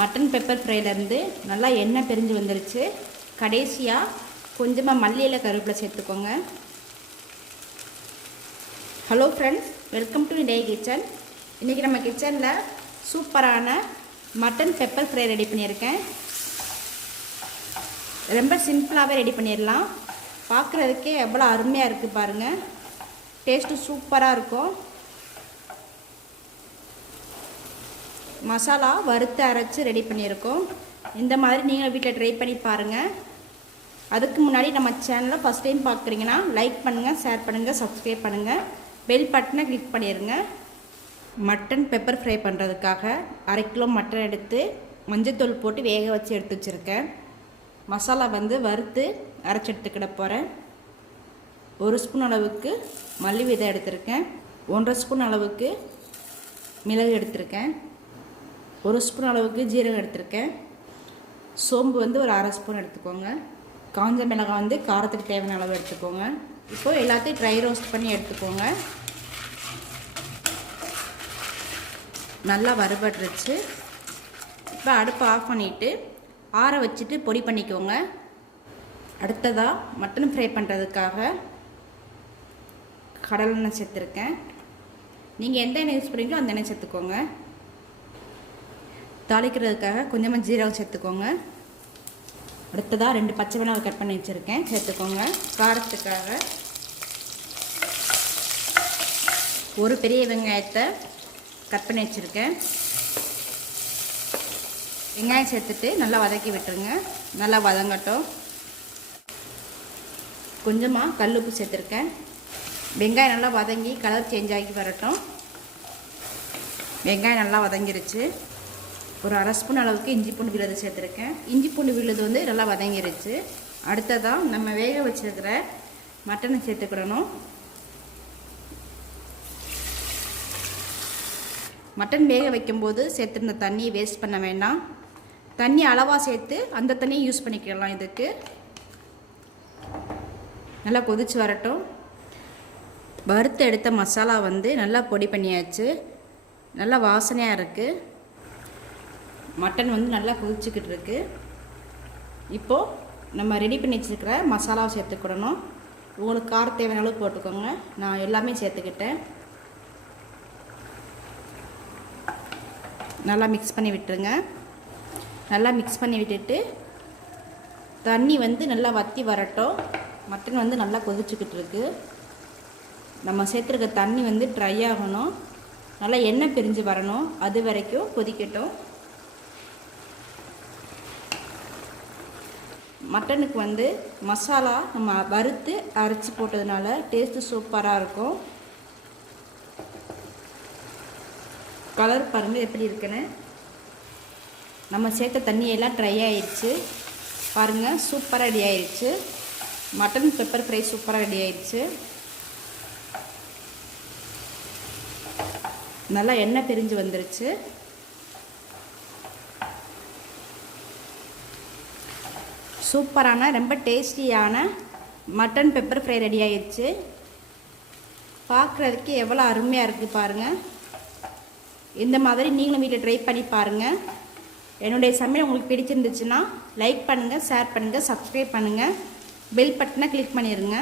Mutton pepper ஃப்ரைலேருந்து நல்லா எண்ணெய் பிரிஞ்சு வந்துருச்சு. கடைசியாக கொஞ்சமாக மல்லி இலை கருவேப்பிலை சேர்த்துக்கோங்க. Hello friends, welcome to day kitchen. இன்றைக்கி நம்ம கிச்சனில் சூப்பரான மட்டன் பெப்பர் ஃப்ரை ரெடி பண்ணியிருக்கேன். ரொம்ப சிம்பிளாகவே ரெடி பண்ணிடலாம். பார்க்குறதுக்கே எவ்வளோ அருமையாக இருக்குது பாருங்கள். டேஸ்ட்டு சூப்பராக இருக்கும். மசாலா வறுத்து அரைச்சி ரெடி பண்ணியிருக்கோம். இந்த மாதிரி நீங்கள் வீட்டில் ட்ரை பண்ணி பாருங்கள். அதுக்கு முன்னாடி நம்ம சேனலை ஃபஸ்ட் டைம் பார்க்குறீங்கன்னா லைக் பண்ணுங்கள், ஷேர் பண்ணுங்கள், சப்ஸ்கிரைப் பண்ணுங்கள், பெல் பட்டனை கிளிக் பண்ணிடுங்க. மட்டன் பெப்பர் ஃப்ரை பண்ணுறதுக்காக 1/2 கிலோ மட்டன் எடுத்து மஞ்சத்தூள் போட்டு வேக வச்சு எடுத்து வச்சுருக்கேன். மசாலா வறுத்து அரைச்சி எடுத்துக்கிட போகிறேன். 1 ஸ்பூன் அளவுக்கு மல்லி விதை எடுத்திருக்கேன். 1.5 ஸ்பூன் அளவுக்கு மிளகு எடுத்திருக்கேன். 1 ஸ்பூன் அளவுக்கு ஜீரகம் எடுத்திருக்கேன். சோம்பு ஒரு 1/2 ஸ்பூன் எடுத்துக்கோங்க. காஞ்ச மிளகாய் காரத்துக்கு தேவையான அளவு எடுத்துக்கோங்க. இப்போது எல்லாத்தையும் ட்ரை ரோஸ்ட் பண்ணி எடுத்துக்கோங்க. நல்லா வறுபட்டுருச்சு. இப்போ அடுப்பை ஆஃப் பண்ணிவிட்டு ஆற வச்சுட்டு பொடி பண்ணிக்கோங்க. அடுத்ததாக மட்டன் ஃப்ரை பண்ணுறதுக்காக கடலெண்ணெய் சேர்த்துருக்கேன். நீங்கள் எந்த எண்ணெய் யூஸ் பண்ணுறீங்களோ அந்த எண்ணெய் சேர்த்துக்கோங்க. தாளிக்கிறதுக்காக கொஞ்சமாக ஜீரகம் சேர்த்துக்கோங்க. அடுத்ததாக 2 பச்சை மிளகாய் கட் பண்ணி வச்சுருக்கேன், சேர்த்துக்கோங்க. காரத்துக்காக 1 பெரிய வெங்காயத்தை கட் பண்ணி வச்சுருக்கேன். வெங்காயம் சேர்த்துட்டு நல்லா வதக்கி விட்டுருங்க. நல்லா வதங்கட்டும். கொஞ்சமாக கல்லுப்பு சேர்த்துருக்கேன். வெங்காயம் நல்லா வதங்கி கலர் சேஞ்ச் ஆகி வரட்டும். வெங்காயம் நல்லா வதங்கிருச்சு. ஒரு 1/2 ஸ்பூன் அளவுக்கு இஞ்சி பூண்டு விழுது சேர்த்துருக்கேன். இஞ்சி பூண்டு விழுது நல்லா வதங்கிருச்சு. அடுத்ததாக நம்ம வேக வச்சுருக்கிற மட்டனை சேர்த்துக்கிடணும். மட்டன் வேக வைக்கும்போது சேர்த்துருந்த தண்ணியை வேஸ்ட் பண்ண வேண்டாம். தண்ணி அளவாக சேர்த்து அந்த தண்ணியை யூஸ் பண்ணிக்கலாம். இதுக்கு நல்லா கொதிச்சு வரட்டும். வறுத்து எடுத்த மசாலா நல்லா பொடி பண்ணியாச்சு. நல்லா வாசனையாக இருக்குது. மட்டன் நல்லா கொதிச்சுக்கிட்டு இருக்கு. இப்போது நம்ம ரெடி பண்ணி வச்சுருக்கிற மசாலாவை சேர்த்துக்கிடணும். உங்களுக்கு காரம் தேவையான அளவு போட்டுக்கோங்க. நான் எல்லாமே சேர்த்துக்கிட்டேன். நல்லா மிக்ஸ் பண்ணி விட்டுருங்க. நல்லா மிக்ஸ் பண்ணி விட்டுட்டு தண்ணி நல்லா வற்றி வரட்டும். மட்டன் நல்லா கொதிச்சுக்கிட்டு இருக்கு. நம்ம சேர்த்துருக்க தண்ணி ட்ரை ஆகணும். நல்லா எண்ணெய் பிரிஞ்சு வரணும். அது வரைக்கும் கொதிக்கட்டும். மட்டனுக்கு மசாலா நம்ம வறுத்து அரைச்சி போட்டதுனால டேஸ்ட்டு சூப்பராக இருக்கும். கலர் பாருங்கள் எப்படி இருக்குன்னு. நம்ம சேர்த்த தண்ணியெல்லாம் ட்ரை ஆயிடுச்சு. பாருங்கள், சூப்பராக ரெடி ஆயிடுச்சு. மட்டன் பெப்பர் ஃப்ரை சூப்பராக ரெடி ஆயிடுச்சு. நல்லா எண்ணெய் பிரிஞ்சு வந்துருச்சு. சூப்பரான ரொம்ப டேஸ்டியான மட்டன் பெப்பர் ஃப்ரை ரெடி ஆயிடுச்சு. பார்க்குறதுக்கு எவ்வளோ அருமையாக இருக்குது பாருங்கள். இந்த மாதிரி நீங்களும் வீட்டில் ட்ரை பண்ணி பாருங்கள். என்னுடைய சமையல் உங்களுக்கு பிடிச்சிருந்துச்சுன்னா லைக் பண்ணுங்கள், ஷேர் பண்ணுங்கள், சப்ஸ்கிரைப் பண்ணுங்கள், பெல் பட்டனை கிளிக் பண்ணிடுங்க.